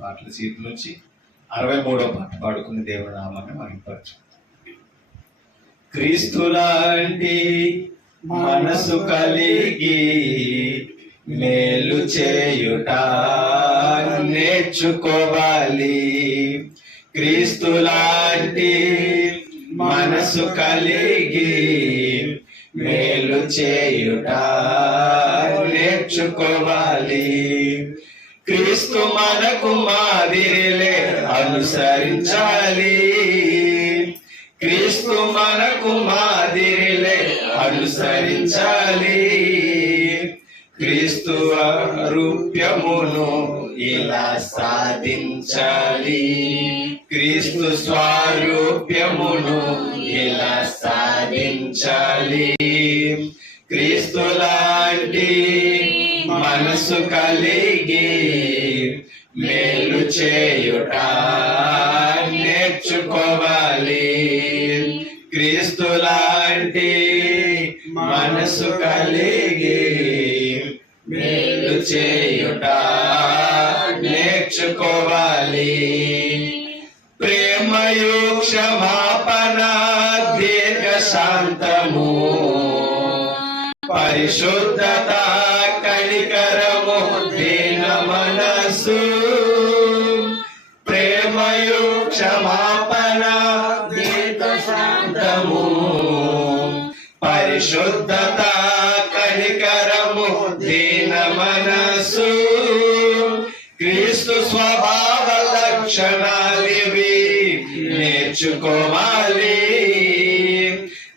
పాటల సీట్ నుంచి 63వ పాట పాడుకుని దేవుని నామాన్ని మహిమపరచు. క్రీస్తులాంటి మనసు కలిగి మేలు చేయుట నేర్చుకోవాలి. క్రీస్తులాంటి మనసు కలిగి మేలు చేయుట నేర్చుకోవాలి. క్రీస్తు మనకు మాదిరిలే అనుసరించాలి. క్రీస్తు మనకు మాదిరిలే అనుసరించాలి. క్రీస్తు రూప్యమును ఇలా సాధించాలి. క్రీస్తు స్వరూప్యమును ఇలా సాధించాలి. క్రీస్తు లాంటి మనసు కలిగి మేలు చేయుట నేర్చుకోవాలి. క్రీస్తు లాంటి మనసు కలిగి మేలు చేయుట నేర్చుకోవాలి. ప్రేమయు క్షమాపణ దీర్ఘ శాంతము పరిశుద్ధత కనికరము దీన మనసు. ప్రేమయు క్షమాపణ దీర్ఘ శాంతము పరిశుద్ధత కనికరము దీన మనసు. క్రీస్తు స్వభావ లక్షణాలివి నేర్చుకోవాలి.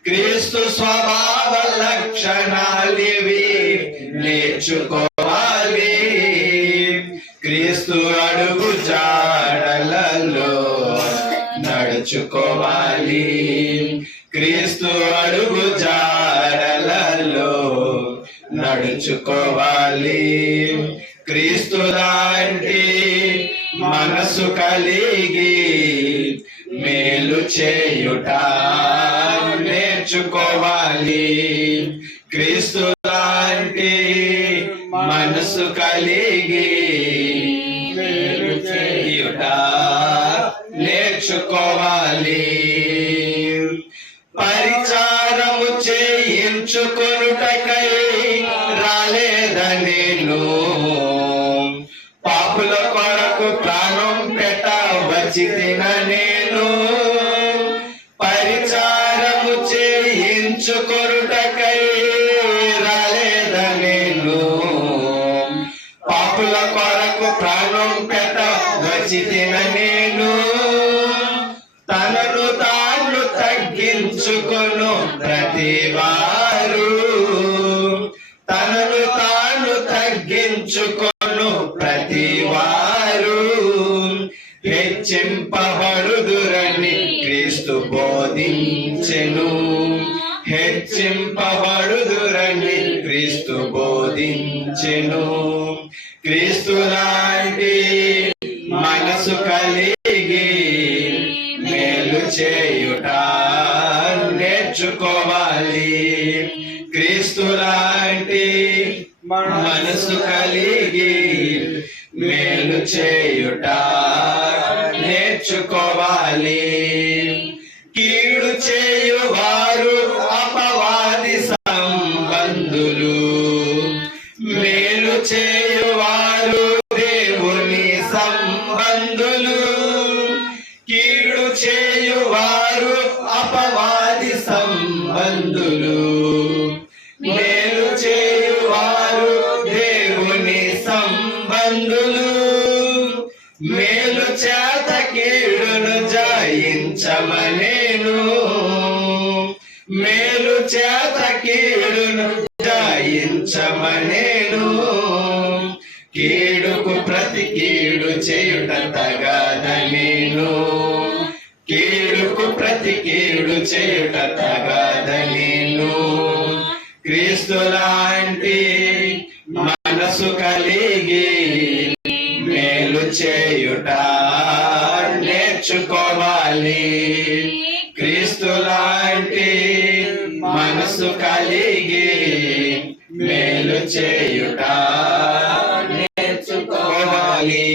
క్రీస్తు స్వభావ లక్షణాలివి నేర్చుకోవాలి. క్రీస్తు అడుగు జాడలలో నడుచుకోవాలి. క్రీస్తు అడుగు జాడలలో నడుచుకోవాలి. క్రీస్తు లాంటి మనసు కలిగి మేలు చేయుట నేర్చుకోవాలి. క్రీస్తు లాంటి మనసు కలిగి మేలు చేయుట నేర్చుకోవాలి. పరిచారము చేయించుకొనుటకై రాలేదనేను, పాపుల కొరకు ప్రాణం పెట్టవచ్చితిన నేను. పరిచారము చేయించుకొనుటకై రాలేదనేను, పాపుల కొరకు ప్రాణం పెట్టవచ్చితిన నేను. తనను తాను తగ్గించుకొను ప్రతివారు, తనను తాను తగ్గించుకొను ప్రతివారు హెచ్చింపబడుదురని క్రీస్తు బోధించెను. హెచ్చింపబడుదురని క్రీస్తు బోధించెను. క్రీస్తు లాంటి మనసు కలిగి మేలు చేయుట నేర్చుకోవాలి. క్రీస్తు లాంటి మనసు కలిగి మేలు చేయుట నేర్చుకోవాలి. కీడు చేయువారు అపవాది సంబంధులు, మేలు చేయువారు దేవుని సంబంధులు. కీడు చేయువారు అపవాది సంబంధులు, మేలు చేయువారు దేవుని సంబంధులు. మేలు చేత కీడును జయించమనేను, మేలు చేత కీడును జయించమనేను. కీడుకు ప్రతి కీడు చేయుట తగదనేను, కీడుకు ప్రతి కీడు చేయుట తగదనేను. క్రీస్తు లాంటి మనసు కలిగి మేలు చేయుట నేర్చుకోవాలి. క్రీస్తు లాంటి మనసు కలిగి మేలు చేయుట నేర్చుకోవాలి.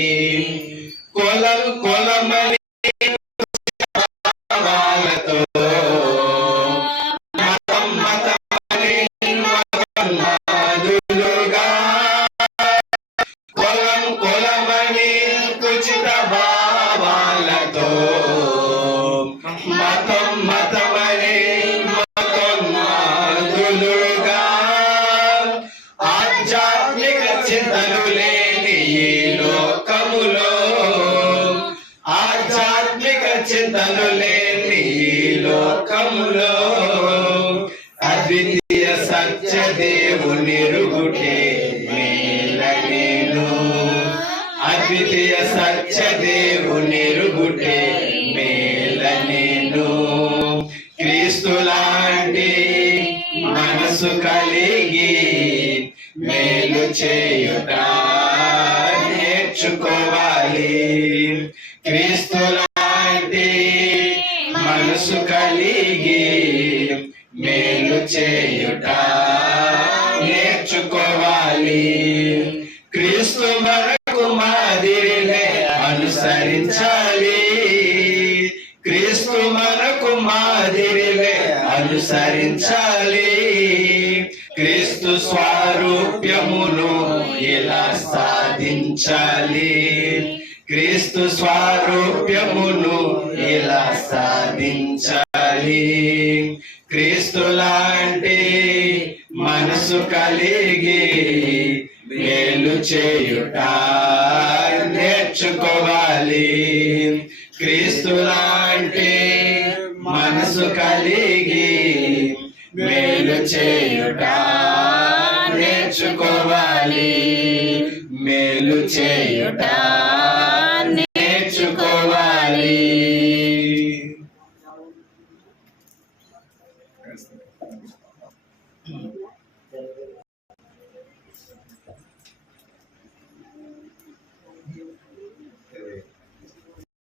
లోకములో అద్వితీయ సత్య దేవునిరుగుటే మేలనేను. అద్వితీయ సత్య దేవునిరుగుటే మేలనేను. క్రీస్తు లాంటి మనసు కలిగి మేలు చేయుట నేర్చుకోవాలి. క్రీస్తు లాంటి మనసు కలిగి మేలు చేయుట నేర్చుకోవాలి. క్రీస్తు మనకు మాదిరినే అనుసరించాలి. క్రీస్తు మనకు మాదిరినే అనుసరించాలి. క్రీస్తు స్వరూప్యమును ఇలా సాధించాలి. క్రీస్తు స్వరూప్యమును ఇలా సాధించాలి. క్రీస్తు లాంటి మనసు కలిగి మేలు చేయుట నేర్చుకోవాలి. క్రీస్తు లాంటి మనసు కలిగి మేలు చేయుట నేర్చుకోవాలి. మేలు చేయుట